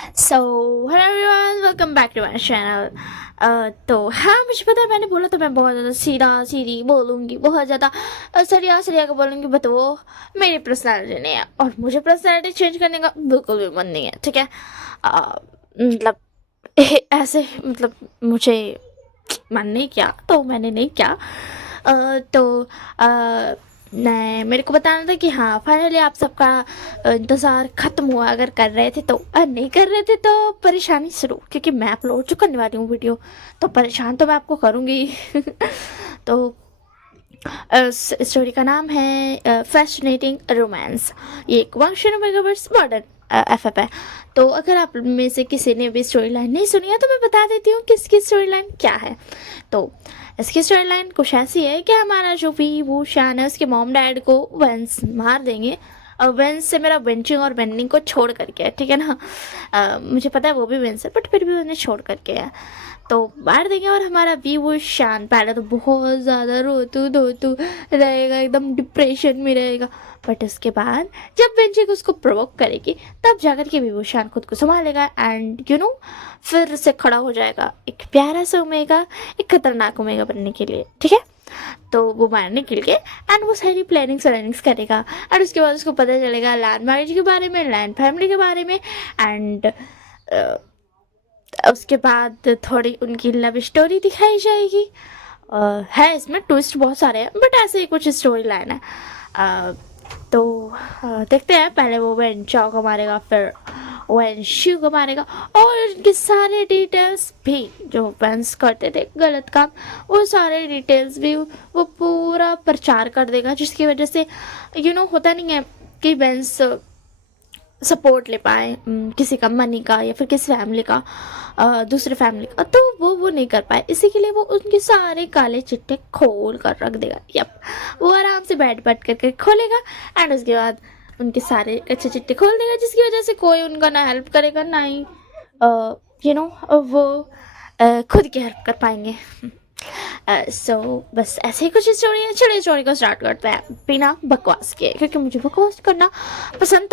So hello everyone, welcome back to my channel. तो हाँ, मुझे पता है मैंने बोला तो मैं बहुत ज़्यादा सीधा सीधी बोलूँगी, बहुत ज़्यादा सरिया सरिया का बोलूँगी, बट वो मेरी पर्सनैलिटी नहीं है और मुझे पर्सनैलिटी चेंज करने का बिल्कुल भी मन नहीं है। ठीक है। मतलब ऐसे मतलब मुझे मन नहीं किया तो मैंने नहीं किया। तो नहीं, मेरे को बताना था कि हाँ फाइनली आप सबका इंतज़ार ख़त्म हुआ। अगर कर रहे थे तो नहीं कर रहे थे तो परेशानी शुरू, क्योंकि मैं अपलोड जो करने वाली हूँ वीडियो, तो परेशान तो मैं आपको करूँगी। तो स्टोरी का नाम है फैसिनेटिंग रोमांस। ये एक 1 मेगावर्स मॉडर्न एफ है। तो अगर आप में से किसी ने भी स्टोरी लाइन नहीं सुनी है तो मैं बता देती हूँ कि इसकी स्टोरी लाइन क्या है। तो इसकी स्टोरी लाइन कुछ ऐसी है कि हमारा जो भी वो शान है उसके मॉम डैड को वेंस मार देंगे। और वेंस से मेरा बेंचिंग और बेंडिंग को छोड़ करके है, ठीक है ना। मुझे पता है वो भी वेंस है, बट फिर भी उन्हें छोड़ करके है। तो मार देंगे और हमारा भी वो शान पहले तो बहुत ज़्यादा रोतू धोतू रहेगा, एकदम डिप्रेशन में रहेगा। बट उसके बाद जब बेंचिंग उसको प्रोवोक करेगी तब जाकर के भी वो शान खुद को संभालेगा एंड फिर से खड़ा हो जाएगा एक प्यारा सा ओमेगा, एक खतरनाक ओमेगा बनने के लिए। ठीक है। तो वो मारने के लिए एंड वो सारी प्लानिंग्स करेगा और उसके बाद उसको पता चलेगा लैंड मैरिज के बारे में, लैंड फैमिली के बारे में एंड उसके बाद थोड़ी उनकी लव स्टोरी दिखाई जाएगी। है इसमें ट्विस्ट बहुत सारे हैं, बट ऐसे ही कुछ स्टोरी लाइन है। तो देखते हैं, पहले वो वेन चाओ को मारेगा, फिर वेन शिव को मारेगा और इनके सारे डिटेल्स भी जो वेंस करते थे गलत काम, वो सारे डिटेल्स भी वो पूरा प्रचार कर देगा, जिसकी वजह से होता नहीं है कि वेंस सपोर्ट ले पाए किसी का मनी का या फिर किसी फैमिली का, दूसरे फैमिली का, तो वो नहीं कर पाए। इसी के लिए वो उनके सारे काले चिट्टे खोल कर रख देगा। यप, वो आराम से बैठ बैठ करके खोलेगा एंड उसके बाद उनके सारे अच्छे चिट्टे खोल देगा, जिसकी वजह से कोई उनका ना हेल्प करेगा ना ही वो खुद की हेल्प कर पाएंगे। सो बस ऐसे ही कुछ स्टोरी है। चलिए स्टोरी को स्टार्ट करते हैं बिना बकवास किए, क्योंकि मुझे बकवास करना पसंद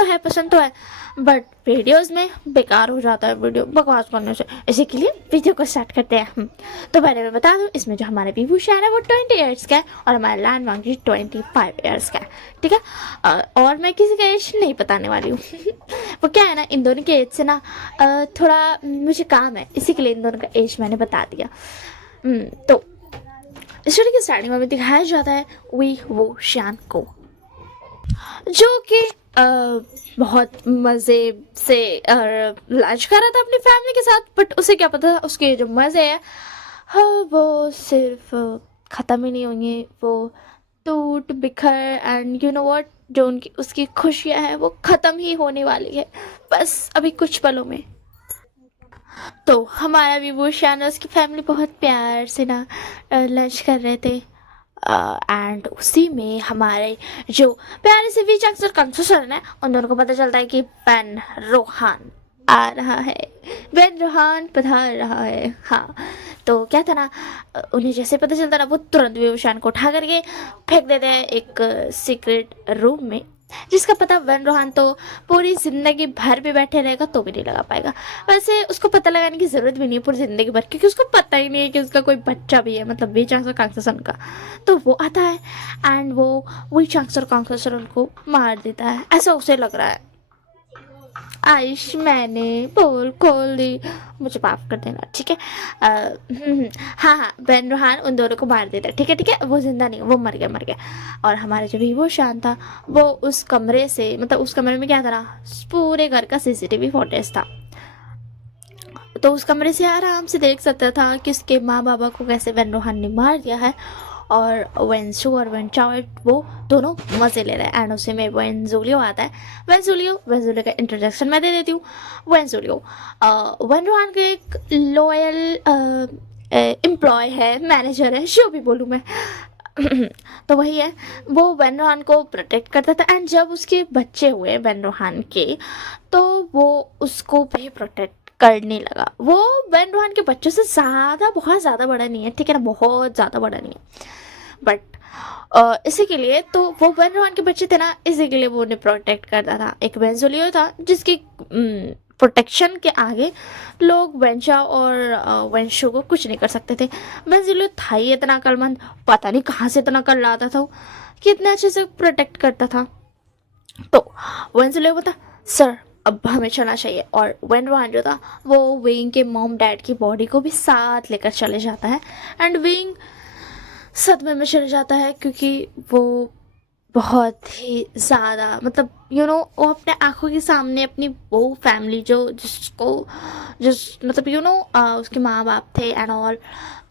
तो है, बट वीडियोस में बेकार हो जाता है वीडियो बकवास करने से। इसी के लिए वीडियो को स्टार्ट करते हैं हम। तो पहले मैं बता दूं, इसमें जो हमारे बीबू शहर है वो 20 ईयर्स का है और हमारा लैंड मांगी 25 ईयर्स का है। ठीक है। और मैं किसी का एज नहीं बताने वाली हूँ। वो क्या है ना, इन दोनों के एज से ना थोड़ा मुझे काम है, इसी के लिए इन दोनों का एज मैंने बता दिया। तो स्टोरी की स्टार्टिंग में दिखाया जाता है वी वो शान को, जो कि बहुत मज़े से लंच कर रहा था अपनी फैमिली के साथ, बट उसे क्या पता था उसके जो मज़े हैं हाँ वो सिर्फ ख़त्म ही नहीं होंगे, वो टूट बिखर एंड यू नो व्हाट, जो उनकी उसकी खुशियाँ हैं वो ख़त्म ही होने वाली है बस अभी कुछ पलों में। तो हमारा भी वो शान और उसकी फैमिली बहुत प्यार से ना लंच कर रहे थे एंड उसी में हमारे जो प्यारे से बीच अक्सर कंफ्यूजन है, उन दोनों को पता चलता है कि बेन रोहान आ रहा है, बेन रोहान पधार रहा है। हाँ, तो क्या था ना, उन्हें जैसे पता चलता ना वो तुरंत भी शान को उठा करके फेंक देते हैं एक सीक्रेट रूम में, जिसका पता बेन रोहान तो पूरी ज़िंदगी भर भी बैठे रहेगा तो भी नहीं लगा पाएगा। वैसे उसको पता लगाने की ज़रूरत भी नहीं है पूरी ज़िंदगी भर, क्योंकि उसको पता ही नहीं है कि उसका कोई बच्चा भी है, मतलब वी चांसर कांगसन का। तो वो आता है एंड वो वी चांसर कांगसन उनको मार देता है, ऐसा उसे लग रहा है। आयुष मैंने पोल खोल दी, मुझे माफ़ कर देना, ठीक है। हाँ हाँ, बेन रोहान उन दोनों को मार देता है, ठीक है, वो जिंदा नहीं, वो मर गया। और हमारा जो भी वो शान था वो उस कमरे से, मतलब उस कमरे में क्या था ना, पूरे घर का सीसीटीवी फुटेज था, तो उस कमरे से आराम से देख सकता था कि उसके माँ बाबा को कैसे बेन रोहान ने मार दिया है। और वेंसू और वेंचाओ वो दोनों मज़े ले रहे हैं एंड उसी में वेंजूलियो आता है। वेंजूलियो का इंट्रोडक्शन मैं दे देती हूँ। वेंजूलियो वेन रोहान का एक लॉयल एम्प्लॉय है, मैनेजर है, जो भी बोलूँ मैं। तो वही है, वो बेन रोहान को प्रोटेक्ट करता था एंड जब उसके बच्चे हुए बेन रोहान के, तो वो उसको भी प्रोटेक्ट करने लगा। वो बेन रोहान के बच्चों से बहुत ज़्यादा बड़ा नहीं है, ठीक है ना, बहुत ज़्यादा बड़ा नहीं है, बट इसी के लिए तो वो बेन रोहान के बच्चे थे ना, इसी के लिए वो उन्हें प्रोटेक्ट करता था। एक बेंजोलियो था जिसकी प्रोटेक्शन के आगे लोग वेंचा और वेंशु को कुछ नहीं कर सकते थे। वेंजुलो था ही इतना अक्लमंद, पता नहीं कहाँ से इतना कर लाता था वो, कि इतने अच्छे से प्रोटेक्ट करता था। तो वेंजुलो बता, सर अब हमें चलना चाहिए। और वेन जो था वो विंग के मॉम डैड की बॉडी को भी साथ लेकर चले जाता है। एंड विंग सदमे में चले जाता है, क्योंकि वो बहुत ही ज़्यादा मतलब वो अपने आंखों के सामने अपनी वो फैमिली जो जिस मतलब उसके माँ बाप थे एंड ऑल,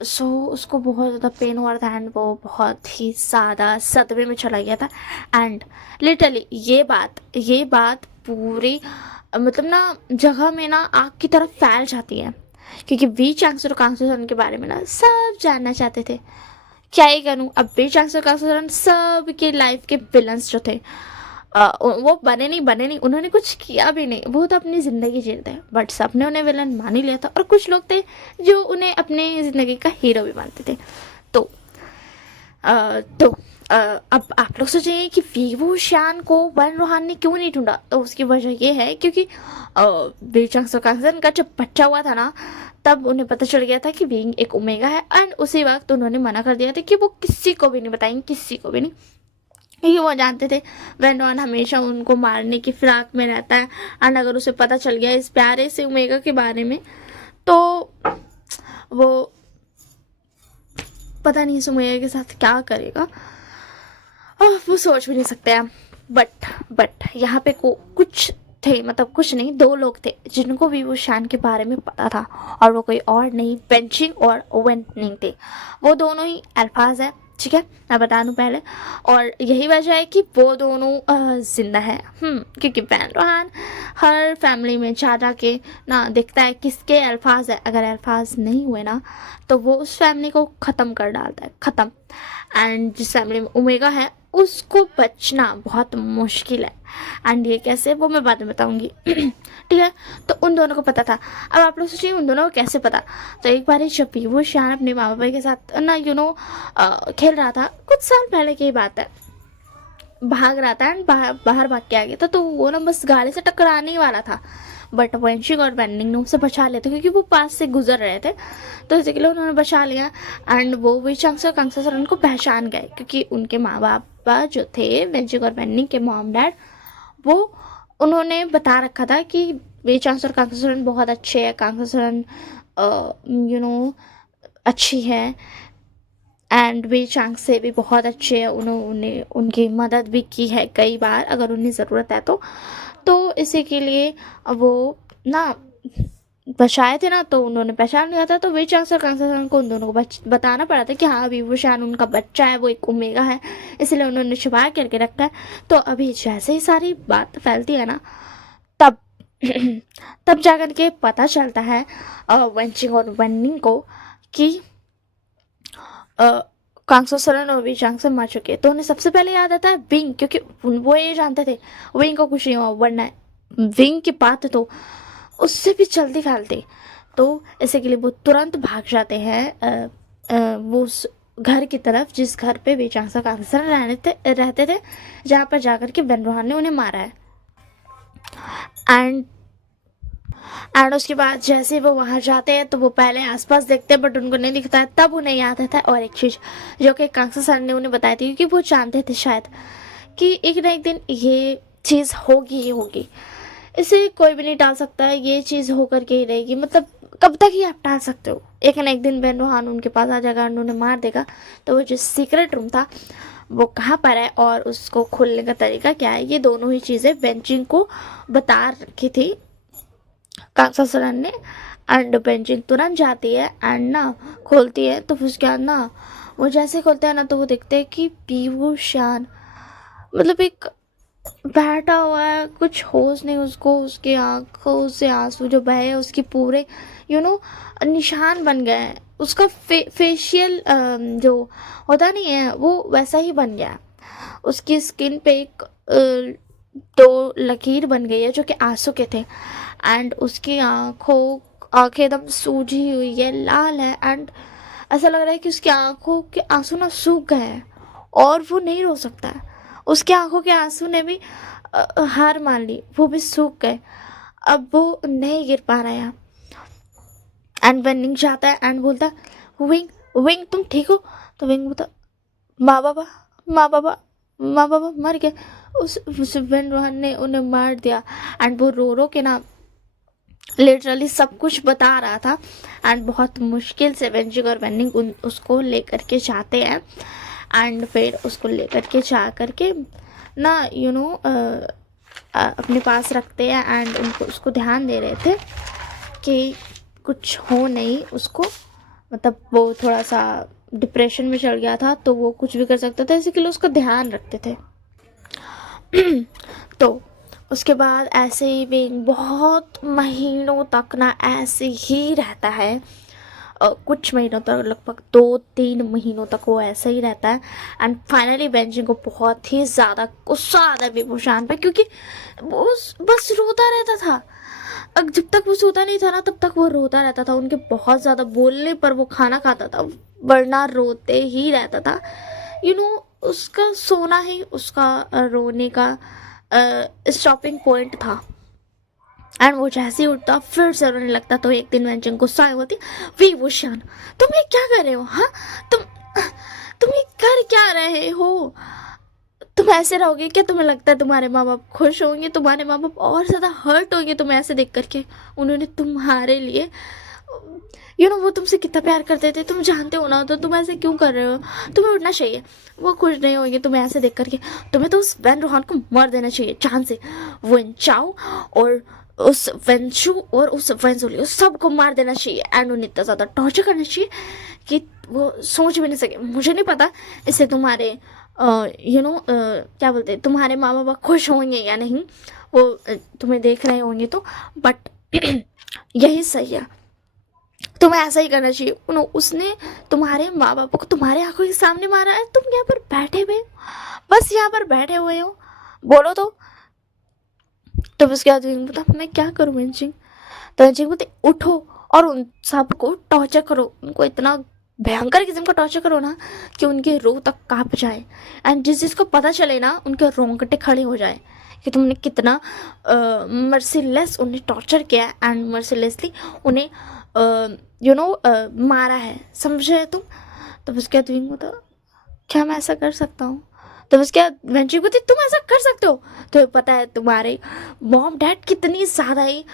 सो उसको बहुत ज़्यादा पेन हुआ था एंड वो बहुत ही ज़्यादा सदमे में चला गया था। एंड लिटरली ये बात पूरी मतलब ना जगह में ना आग की तरफ फैल जाती है, क्योंकि वी चांगसो और कांगसो के बारे में ना सब जानना चाहते थे। क्या ही करूँ, अब भी चांगसो कांगसो सब के लाइफ के विलन्स जो थे वो बने नहीं, उन्होंने कुछ किया भी नहीं, वो तो अपनी ज़िंदगी जी रहे थे, बट सबने उन्हें विलन मान ही लिया था। और कुछ लोग थे जो उन्हें अपनी ज़िंदगी का हीरो भी मानते थे। तो तो अब आप लोग सोचेंगे कि वीवू शान को वन रोहान ने क्यों नहीं ढूंढा, तो उसकी वजह ये है क्योंकि बेचांग सोकांगसन का जब बच्चा हुआ था ना, तब उन्हें पता चल गया था कि बीइंग एक ओमेगा है। एंड उसी वक्त उन्होंने मना कर दिया था कि वो किसी को भी नहीं बताएंगे, किसी को भी नहीं, क्योंकि वो जानते थे वेनरॉन हमेशा उनको मारने की फिराक में रहता है। एंड अगर उसे पता चल गया इस प्यारे से ओमेगा के बारे में, तो वो पता नहीं इस ओमेगा के साथ क्या करेगा, वो सोच भी नहीं सकते हैं। बट यहाँ पे कुछ थे, मतलब कुछ नहीं, दो लोग थे जिनको भी वो शान के बारे में पता था, और वो कोई और नहीं बेंचिंग और वेंटनिंग थे। वो दोनों ही अल्फाज है, ठीक है, मैं बता दूँ पहले। और यही वजह है कि वो दोनों जिंदा है, क्योंकि वैन रोहान हर फैमिली में जा के ना देखता है किसके अल्फाज है। अगर अल्फाज नहीं हुए ना, तो वो उस फैमिली को ख़त्म कर डालता है, ख़त्म। एंड जिस फैमिली में ओमेगा है उसको बचना बहुत मुश्किल है। एंड ये कैसे, वो मैं बाद में बताऊंगी। ठीक है, तो उन दोनों को पता था। अब आप लोग सोचिए उन दोनों को कैसे पता। तो एक बार जब भी वो शान अपने माँ बाप के साथ ना खेल रहा था, कुछ साल पहले की बात है, भाग रहा था एंड बाहर भाग के आ गया था, तो वो ना बस गाड़ी से टकराने ही वाला था, बट वेंशिंग और बेनिंग ने उसे बचा लेते, क्योंकि वो पास से गुजर रहे थे, तो इसके लिए उन्होंने बचा लिया। एंड वो विचांग और कांगसो उनको पहचान गए, क्योंकि उनके माँ बाप जो थे वेंशिंग और बेनिंग के मॉम डैड, वो उन्होंने बता रखा था कि विचांग और कांगसो बहुत अच्छे हैं, कांगसो अच्छी है, एंड वे चांग से भी बहुत अच्छे हैं, उन्होंने उनकी मदद भी की है कई बार अगर उन्हें ज़रूरत है तो इसी के लिए वो ना बचाए थे ना, तो उन्होंने पहचान लिया था। तो वे चांग और कांगसो को उन दोनों को बताना पड़ा था कि हाँ अभी वो शान उनका बच्चा है, वो एक ओमेगा है, इसलिए उन्होंने छुपा करके रखा है। तो अभी जैसे ही सारी बात फैलती है ना, तब तब जाकर के पता चलता है वेंचिंग और वेनिंग को कि कांगसो सरन और विचांग से मर चुके। तो उन्हें सबसे पहले याद आता है विंग, क्योंकि वो ये जानते थे विंग को कुछ नहीं हुआ, वरना विंग की बात तो उससे भी जल्दी फैलती। तो इसी के लिए वो तुरंत भाग जाते हैं वो उस घर की तरफ जिस घर पे विचांग से कांगसो रहते थे, जहाँ पर जाकर के वेन रोहान ने उन्हें मारा है। एंड उसके बाद जैसे वो वहाँ जाते हैं तो वो पहले आसपास देखते हैं, बट उनको नहीं दिखता है। तब उन्हें याद आता है और एक चीज़ जो कि कांगसो सर ने उन्हें बताई थी, क्योंकि वो जानते थे शायद कि एक ना एक दिन ये चीज़ होगी ही होगी, इसे कोई भी नहीं टाल सकता है, ये चीज़ होकर के ही रहेगी। मतलब कब तक ही आप टाल सकते हो, एक ना एक दिन वेन रोहान उनके पास आ जाएगा, उन्हें मार देगा। तो वो जो सीक्रेट रूम था वो कहाँ पर है और उसको खोलने का तरीका क्या है, ये दोनों ही चीज़ें बेंचिंग को बता रखी थी कांगसो सरन ने। एंड बेंचिंग तुरंत जाती है एंड ना खोलती है, तो फिर उसके बाद ना वो जैसे खोलते हैं ना, तो वो देखते हैं कि पीवू शान मतलब एक बैठा हुआ है, कुछ होश नहीं उसको, उसकी आंखों से आंसू जो बहे उसकी पूरे निशान बन गए हैं, उसका फेशियल जो होता नहीं है वो वैसा ही बन गया है। उसकी स्किन पे एक दो लकीर बन गई है जो कि आंसू के थे। एंड उसकी आंखें एकदम सूजी हुई है, लाल है, एंड ऐसा लग रहा है कि उसकी आंखों के आंसू ना सूख गए हैं और वो नहीं रो सकता है। उसके आंखों के आंसू ने भी हार मान ली, वो भी सूख गए। अब वो नहीं गिर पा रहा है। एंड वेनिंग जाता है एंड बोलता है विंग, विंग तुम ठीक हो? तो विंग बोलता माँ बाबा, माँ बाबा, माँ बाबा मर गए, उस वेन रोहन ने उन्हें मार दिया। एंड वो रो रो के ना लिटरली सब कुछ बता रहा था। एंड बहुत मुश्किल से वेंजिंग और वेनिंग उसको लेकर के जाते हैं। एंड फिर उसको लेकर के जा करके ना अपने पास रखते हैं। एंड उनको उसको ध्यान दे रहे थे कि कुछ हो नहीं उसको, मतलब वो थोड़ा सा डिप्रेशन में चल गया था तो वो कुछ भी कर सकता था, इसी के लिए उसका ध्यान रखते थे। तो उसके बाद ऐसे ही विंग बहुत महीनों तक ना ऐसे ही रहता है। कुछ महीनों तक, लगभग 2-3 महीनों तक वो ऐसे ही रहता है। एंड फाइनली बेंजिंग को बहुत ही ज़्यादा गुस्सा आता है बेबूशान पे, क्योंकि वो बस रोता रहता था। अब जब तक वो सोता नहीं था ना तब तक वो रोता रहता था। उनके बहुत ज़्यादा बोलने पर वो खाना खाता था, वरना रोते ही रहता था। उसका सोना ही उसका रोने का स्टॉपिंग पॉइंट था। एंड वो जैसे ही उठता फिर से रोने लगता। तो एक दिन वेंजिंग गुस्सा आई होती, वी वुशान तुम ये क्या कर रहे हो? हाँ, तुम ये कर क्या रहे हो? तुम ऐसे रहोगे क्या? तुम्हें लगता है तुम्हारे माँ बाप खुश होंगे? तुम्हारे माँ बाप और ज़्यादा हर्ट होंगे तुम्हें ऐसे देख करके। उन्होंने तुम्हारे लिए वो तुमसे कितना प्यार करते थे, तुम जानते हो ना, तो तुम ऐसे क्यों कर रहे हो? तुम्हें उठना चाहिए, वो खुश नहीं होंगे तुम्हें ऐसे देख करके। तुम्हें तो उस वैन रोहान को मार देना चाहिए जान से, वेन चाओ और उस वेंशु और उस वेंजुली सबको मार देना चाहिए। एंड उन्हें इतना ज़्यादा टॉर्चर करना चाहिए कि वो सोच भी नहीं सके। मुझे नहीं पता इससे तुम्हारे क्या बोलते हैं, तुम्हारे माँ बाप खुश होंगे या नहीं, वो तुम्हें देख रहे होंगे तो, बट यही सही है, तुम्हें ऐसा ही करना चाहिए। उसने तुम्हारे माँ बाप को तुम्हारे आंखों के सामने मारा है, तुम यहाँ पर बैठे हुए हो, बस यहाँ पर बैठे हुए हो, बोलो तो उसके बाद विंग बोलता मैं क्या करूँ वेंजिंग? तो वेंजिंग बोलते उठो और उन सबको टॉर्चर करो, उनको इतना भयंकर किस्म का टॉर्चर करो ना कि उनके रूह तक कांप जाए। एंड जिस जिसको पता चले ना उनके रोंगटे खड़े हो जाए कि तुमने कितना मर्सीलेस उन्हें टॉर्चर किया एंड मर्सीलेसली उन्हें मारा है, समझे तुम? तो उसके बाद विंग बोलता क्या मैं ऐसा कर सकता हूँ? तो उसके बाद वेंजी बोलती तुम ऐसा कर सकते हो? तो पता है तुम्हारे मॉम डैड कितनी ज़्यादा ही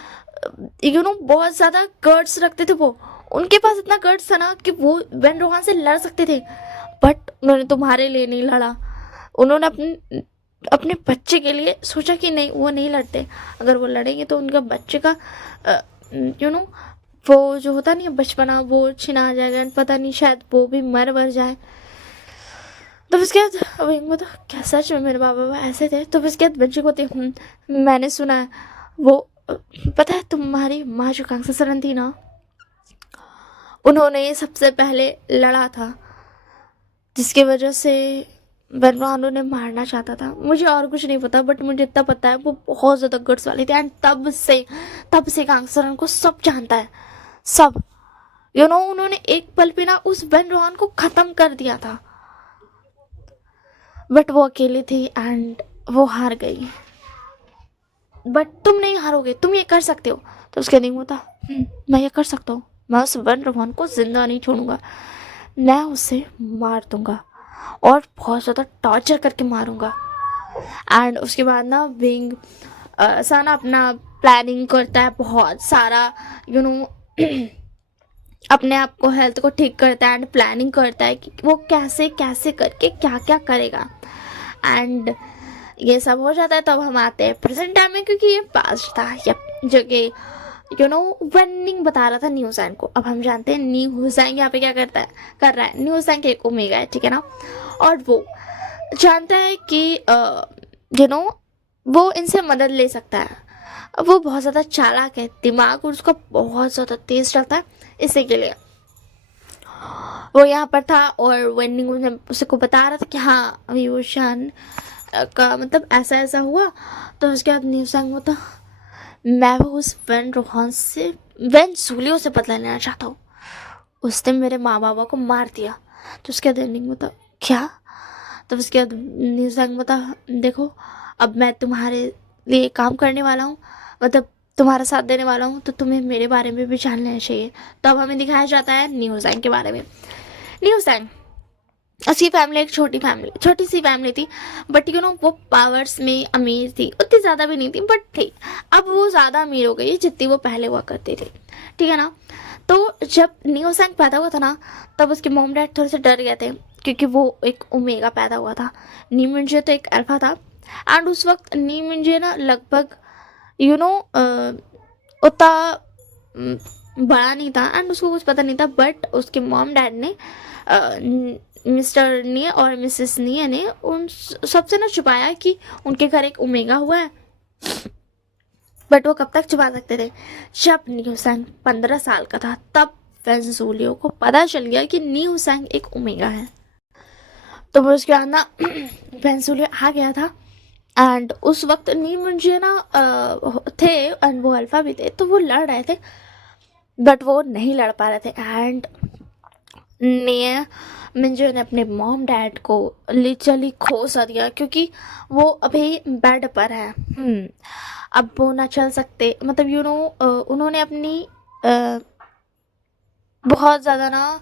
बहुत ज़्यादा गर्ड्स रखते थे वो, उनके पास इतना गर्ड्स था ना कि वो वेन रोहान से लड़ सकते थे, बट उन्होंने तुम्हारे लिए नहीं लड़ा। उन्होंने अपने बच्चे के लिए सोचा कि नहीं, वो नहीं लड़ते, अगर वो लड़ेंगे तो उनका बच्चे का वो जो होता नहीं है बचपना वो छिना जाएगा, पता नहीं शायद वो भी मर जाए। तो उसके बाद विंग में तो क्या सच में मेरे माँ बाबा ऐसे थे? तो उसके बाद बच्चे को मैंने सुना है वो पता है तुम्हारी माँ जो कांसा सरन थी ना, उन्होंने सबसे पहले लड़ा था, जिसकी वजह से वेन रोहान उन्हें मारना चाहता था। मुझे और कुछ नहीं पता, बट मुझे इतना पता है वो बहुत ज़्यादा गट्स वाली थी। एंड तब से कांसा सरन को सब जानता है, सब उन्होंने एक पल पे ना उस वेन रोहान को ख़त्म कर दिया था, बट वो अकेली थी एंड वो हार गई। बट तुम नहीं हारोगे, तुम ये कर सकते हो। तो उसके नहीं होता मैं ये कर सकता हूँ, मैं उस वेन रोहान को जिंदा नहीं छोड़ूंगा, मैं उसे मार दूंगा और बहुत ज़्यादा टॉर्चर करके मारूंगा। एंड उसके बाद ना विंग ऐसा ना अपना प्लानिंग करता है बहुत सारा, अपने आप को हेल्थ को ठीक करता है एंड प्लानिंग करता है कि वो कैसे कैसे करके क्या क्या करेगा। एंड ये सब हो जाता है तब हम आते हैं प्रेजेंट टाइम में, क्योंकि ये पास्ट था जो कि वेनिंग बता रहा था न्यू सैंग को। अब हम जानते हैं न्यू सैंग यहाँ पे क्या कर रहा है। न्यू सैंग एक ओमेगा है, ठीक है ना, और वो जानता है कि वो इनसे मदद ले सकता है। अब वो बहुत ज़्यादा चालाक है, दिमाग उसका बहुत ज़्यादा तेज चलता है, इसी के लिए वो यहाँ पर था। और वेनिंग उसे को बता रहा था कि हाँ यूशान का मतलब ऐसा ऐसा हुआ। तो उसके बाद न्यू सैंग होता मैं वो उस वेन रोहान से वेन सूलियो से बदला लेना चाहता हूँ, उसने मेरे माँ बाबा को मार दिया। तो उसके बाद एंडिंग बता क्या? तो उसके बाद न्यू सैंग बता देखो अब मैं तुम्हारे लिए काम करने वाला हूँ, मतलब तुम्हारा साथ देने वाला हूँ तो तुम्हें मेरे बारे में भी जान लेना चाहिए। तो अब हमें दिखाया जाता है न्यू सैंग के बारे में। न्यू सैंग, उसकी फैमिली एक छोटी सी फैमिली थी, बट वो पावर्स में अमीर थी, उतनी ज़्यादा भी नहीं थी बट थी। अब वो ज़्यादा अमीर हो गई है जितनी वो पहले हुआ करती थी, ठीक है ना। तो जब न्यू सैंग पैदा हुआ था ना, तब उसके मॉम डैड थोड़े से डर गए थे, क्योंकि वो एक ओमेगा पैदा हुआ था, नी मिंजे तो एक अल्फा था। एंड उस वक्त नी मिंजे ना लगभग यू नो उतना बड़ा नहीं था एंड उसको कुछ पता नहीं था, बट उसके मॉम डैड ने मिस्टर निये और मिसेस निये ने उन सबसे ना छुपाया कि उनके घर एक ओमेगा हुआ है। बट वो कब तक छुपा सकते थे? जब न्यू सैंग 15 साल का था, तब वेंजूलियो को पता चल गया कि न्यू सैंग एक ओमेगा है। तो वो उसके बाद ना वेंजूलियो आ गया था। एंड उस वक्त नी मुंजे ना थे एंड वो अल्फा भी थे, तो वो लड़ रहे थे बट वो नहीं लड़ पा रहे थे। एंड ने मिंजो ने अपने मॉम डैड को लिटरली खो सा दिया, क्योंकि वो अभी बेड पर है। अब वो ना चल सकते, मतलब उन्होंने अपनी बहुत ज़्यादा ना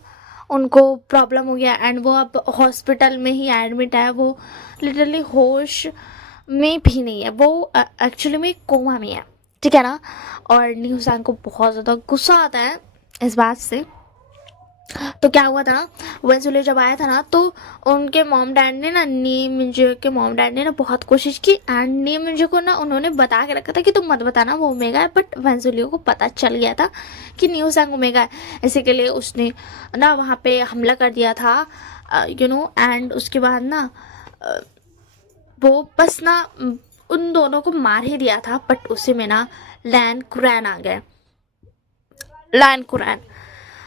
उनको प्रॉब्लम हो गया एंड वो अब हॉस्पिटल में ही एडमिट है। वो लिटरली होश में भी नहीं है, वो एक्चुअली में कोमा में है, ठीक है ना। और न्यू सैंग को बहुत ज़्यादा गुस्सा आता है इस बात से। तो क्या हुआ था ना, वेंजुले जब आया था ना, तो उनके मॉम डैड ने ना नी मिंजे के मॉम डैड ने ना बहुत कोशिश की एंड नी मिंजे को ना उन्होंने बता के रखा था कि तुम मत बताना वो ओमेगा है, बट वेंजुलियो को पता चल गया था कि न्यू सैंग ओमेगा है। इसी के लिए उसने ना वहाँ पे हमला कर दिया था एंड उसके बाद ना वो बस ना उन दोनों को मार ही दिया था, बट उसी में ना लैन कुरैन आ गए। लैन कुरैन,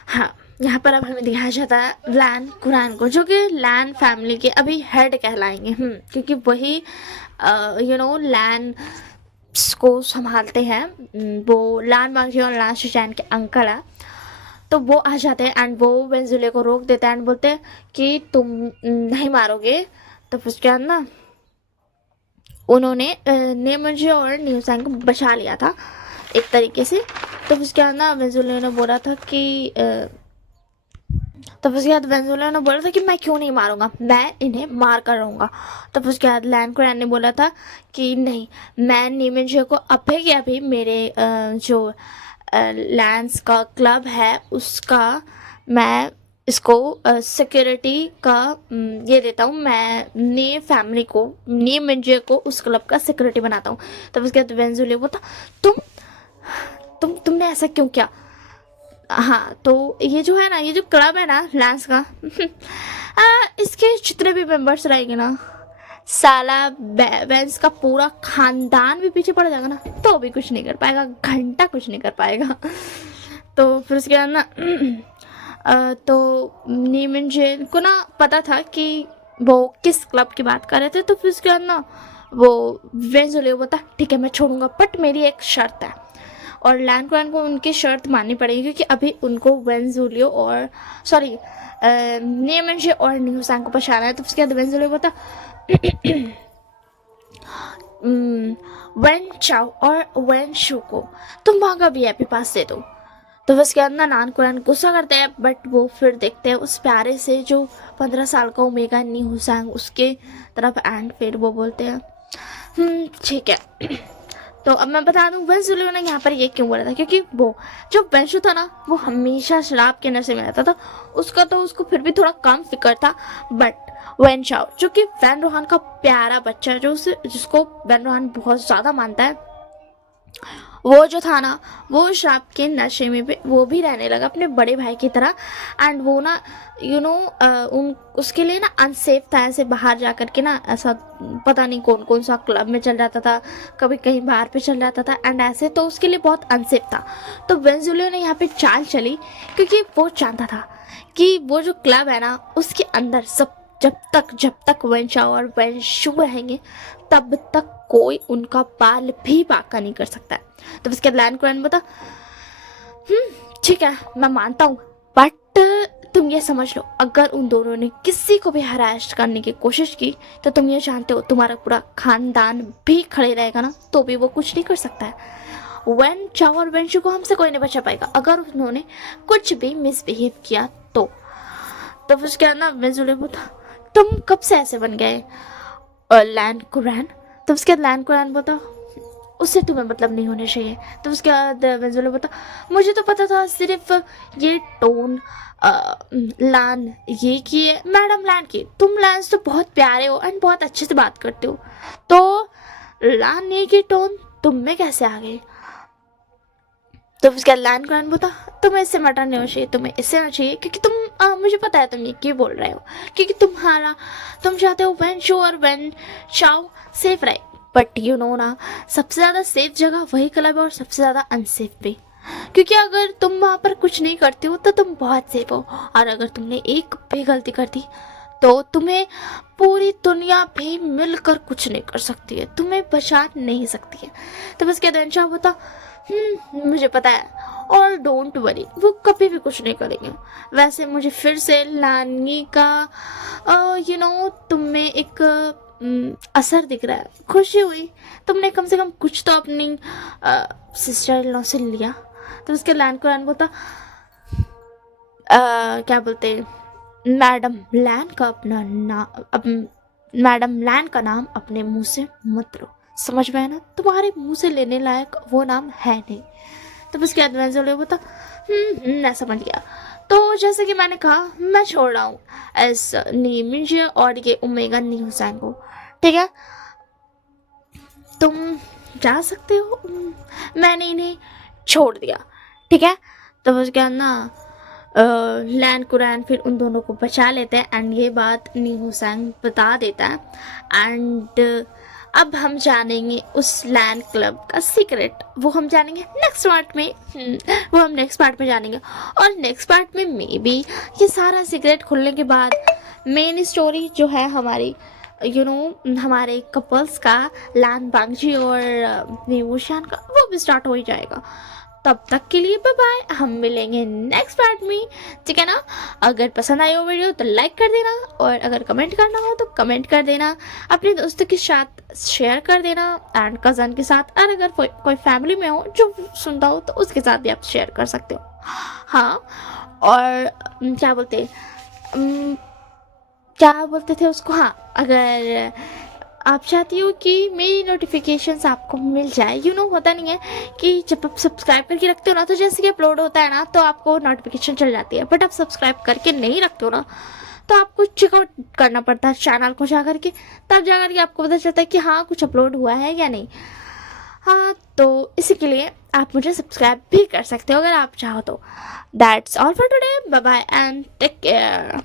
हाँ, यहाँ पर अब हमें दिखाया जाता है लैन कुरैन को, जो कि लैन फैमिली के अभी हेड कहलाएंगे। क्योंकि वही लैन को संभालते हैं। वो लैन बांगजी और लैन शिचैन के अंकल है। तो वो आ जाते हैं एंड वो वेंजुले को रोक देते हैं एंड बोलते हैं कि तुम नहीं मारोगे। तो उसके बाद ना उन्होंने नेमंजे और न्यू सैंग को बचा लिया था एक तरीके से। तो उसके बाद ना वेंजुले ने बोला था कि तब उसके बाद वेंजुला ने बोला था कि मैं क्यों नहीं मारूंगा, मैं इन्हें मार कर रहूँगा। तब उसके बाद लैन कुरैन ने बोला था कि नहीं, मैं नीमिंजे को अभी के अभी मेरे जो लैंस का क्लब है उसका मैं इसको सिक्योरिटी का ये देता हूँ, मैं नी फैमिली को, नी मिंजे को उस क्लब का सिक्योरिटी बनाता हूँ। तब उसके बाद वेंजुले बोला तुमने ऐसा क्यों किया? हाँ, तो ये जो है ना, ये जो क्लब है ना लैंस का इसके जितने भी मेंबर्स रहेंगे ना, साला वेंस का पूरा खानदान भी पीछे पड़ जाएगा ना, तो भी कुछ नहीं कर पाएगा, घंटा कुछ नहीं कर पाएगा। तो फिर उसके बाद ना तो नीमन जेन को ना पता था कि वो किस क्लब की बात कर रहे थे। तो फिर उसके बाद ना वो वेंजुले बोलता ठीक है मैं छोड़ूंगा, बट मेरी एक शर्त है। और लैन कुरैन को उनकी शर्त माननी पड़ेगी, क्योंकि अभी उनको वेंजुलियो और सॉरी नेमंजे और न्यू सैंग को बचाना है। तो उसके बाद वेंजुलियो बोलता वेन चाओ और वेन शू को तुम भागा भी एपी पास दे दो। तो उसके बाद ना नान कुरैन गुस्सा करते हैं, बट वो फिर देखते हैं उस प्यारे से जो 15 साल का ओमेगा न्यू सैंग उसके तरफ एंड फिर वो बोलते हैं ठीक है। तो अब मैं बता दूं वेंजुलियो ने यहाँ पर ये क्यों बोला था, क्योंकि वो जो वेंशु था ना वो हमेशा शराब के नशे में रहता था। उसका तो उसको फिर भी थोड़ा कम फिक्र था, बट वेन चाओ जो कि वैन रोहान का प्यारा बच्चा जो उसे जिसको वैन रोहान बहुत ज़्यादा मानता है, वो जो था ना वो शराब के नशे में भी वो भी रहने लगा अपने बड़े भाई की तरह। एंड वो ना उन उसके लिए ना अनसेफ था ऐसे बाहर जा कर के ना, ऐसा पता नहीं कौन कौन सा क्लब में चल जाता था, कभी कहीं बाहर पे चल जाता था एंड ऐसे, तो उसके लिए बहुत अनसेफ था। तो वेंजुलियो ने यहाँ पे चाल चली, क्योंकि वो जानता था कि वो जो क्लब है ना उसके अंदर सब जब तक वेंचाओ और वेंशु रहेंगे तब तक कोई उनका बाल भी बाका नहीं कर सकता है। तो उसके बाद लैन कुरैन बता ठीक है मैं मानता हूँ, बट तुम ये समझ लो अगर उन दोनों ने किसी को भी हरास करने की कोशिश की तो तुम ये जानते हो तुम्हारा पूरा खानदान भी खड़े रहेगा ना, तो भी वो कुछ नहीं कर सकता है। वेन चाओ और वेंशु को हमसे कोई नहीं बचा पाएगा अगर उन्होंने कुछ भी मिसबिहेव किया तो उसके बाद ना वेंजुले बोला तुम कब से ऐसे बन गए लैन कुरैन। तो उसके बाद लैन कुरैन बोला उससे तुम्हें मतलब नहीं होने चाहिए। तो उसके बाद वेंजुले बोला मुझे तो पता था सिर्फ ये टोन लान ये की है मैडम लैन की, तुम लैन तो बहुत प्यारे हो एंड बहुत अच्छे से बात करते हो, तो लान ये की टोन तुम में कैसे आ गई। तो उसके लैन कुरैन बोला तुम्हें इससे मटन नहीं होना चाहिए, तुम्हें इससे होना चाहिए क्योंकि तुम मुझे पता है तुम ये क्यों बोल रहे हो, क्योंकि तुम चाहते हो वेन शो और वेन चाओ सेफ रहे। बट यू नो ना सबसे ज़्यादा सेफ जगह वही क्लब है और सबसे ज़्यादा अनसेफ भी, क्योंकि अगर तुम वहाँ पर कुछ नहीं करती हो तो तुम बहुत सेफ हो, और अगर तुमने एक भी गलती कर दी तो तुम्हें पूरी दुनिया भी मिलकर कुछ नहीं कर सकती है, तुम्हें बचा नहीं सकती है। तो बस क्या देंशा होता मुझे पता है और डोंट वरी वो कभी भी कुछ नहीं करेंगे। वैसे मुझे फिर से लानी का यू नो तुम में एक असर दिख रहा है, खुशी हुई, तुमने कम से कम कुछ तो अपनी सिस्टर इन लॉ से लिया। तो उसके लैन को लैन बोलता क्या बोलते मैडम लैन का अपना नाम मैडम लैन का नाम अपने मुंह से मत लो, समझ में है ना, तुम्हारे मुंह से लेने लायक वो नाम है नहीं। तो उसके बाद वेंजुले बोलता मैं समझ गया, तो जैसे कि मैंने कहा मैं छोड़ रहा हूँ एस नीमिज और ये ओमेगा नी हुसैन को, ठीक है तुम जा सकते हो, मैंने इन्हें छोड़ दिया, ठीक है। तो उसके बाद ना लैन कुरैन फिर उन दोनों को बचा लेते हैं एंड ये बात नी हुसैन बता देता है एंड अब हम जानेंगे उस लैन क्लब का सीक्रेट, वो हम जानेंगे नेक्स्ट पार्ट में। वो हम नेक्स्ट पार्ट में जानेंगे और नेक्स्ट पार्ट में मे बी ये सारा सीक्रेट खुलने के बाद मेन स्टोरी जो है हमारी यू नो हमारे कपल्स का लैन बांगजी और नीवूशान का वो भी स्टार्ट हो ही जाएगा। तब तक के लिए बाय बाय, हम मिलेंगे नेक्स्ट पार्ट में, ठीक है ना। अगर पसंद आई हो वीडियो तो लाइक कर देना और अगर कमेंट करना हो तो कमेंट कर देना, अपने दोस्तों के साथ शेयर कर देना एंड कज़न के साथ, और अगर कोई फैमिली में हो जो सुनता हो तो उसके साथ भी आप शेयर कर सकते हो। हाँ और क्या बोलते थे उसको, हाँ अगर आप चाहती हो कि मेरी नोटिफिकेशंस आपको मिल जाए, यू नो होता नहीं है कि जब आप सब्सक्राइब करके रखते हो ना तो जैसे कि अपलोड होता है ना तो आपको नोटिफिकेशन चल जाती है, बट आप सब्सक्राइब करके नहीं रखते हो ना तो आपको चेकआउट करना पड़ता है चैनल को जा करके, तब जा करके आपको पता चलता है कि हाँ कुछ अपलोड हुआ है या नहीं। हाँ तो इसी के लिए आप मुझे सब्सक्राइब भी कर सकते हो अगर आप चाहो तो। That's all for today, bye bye and take care.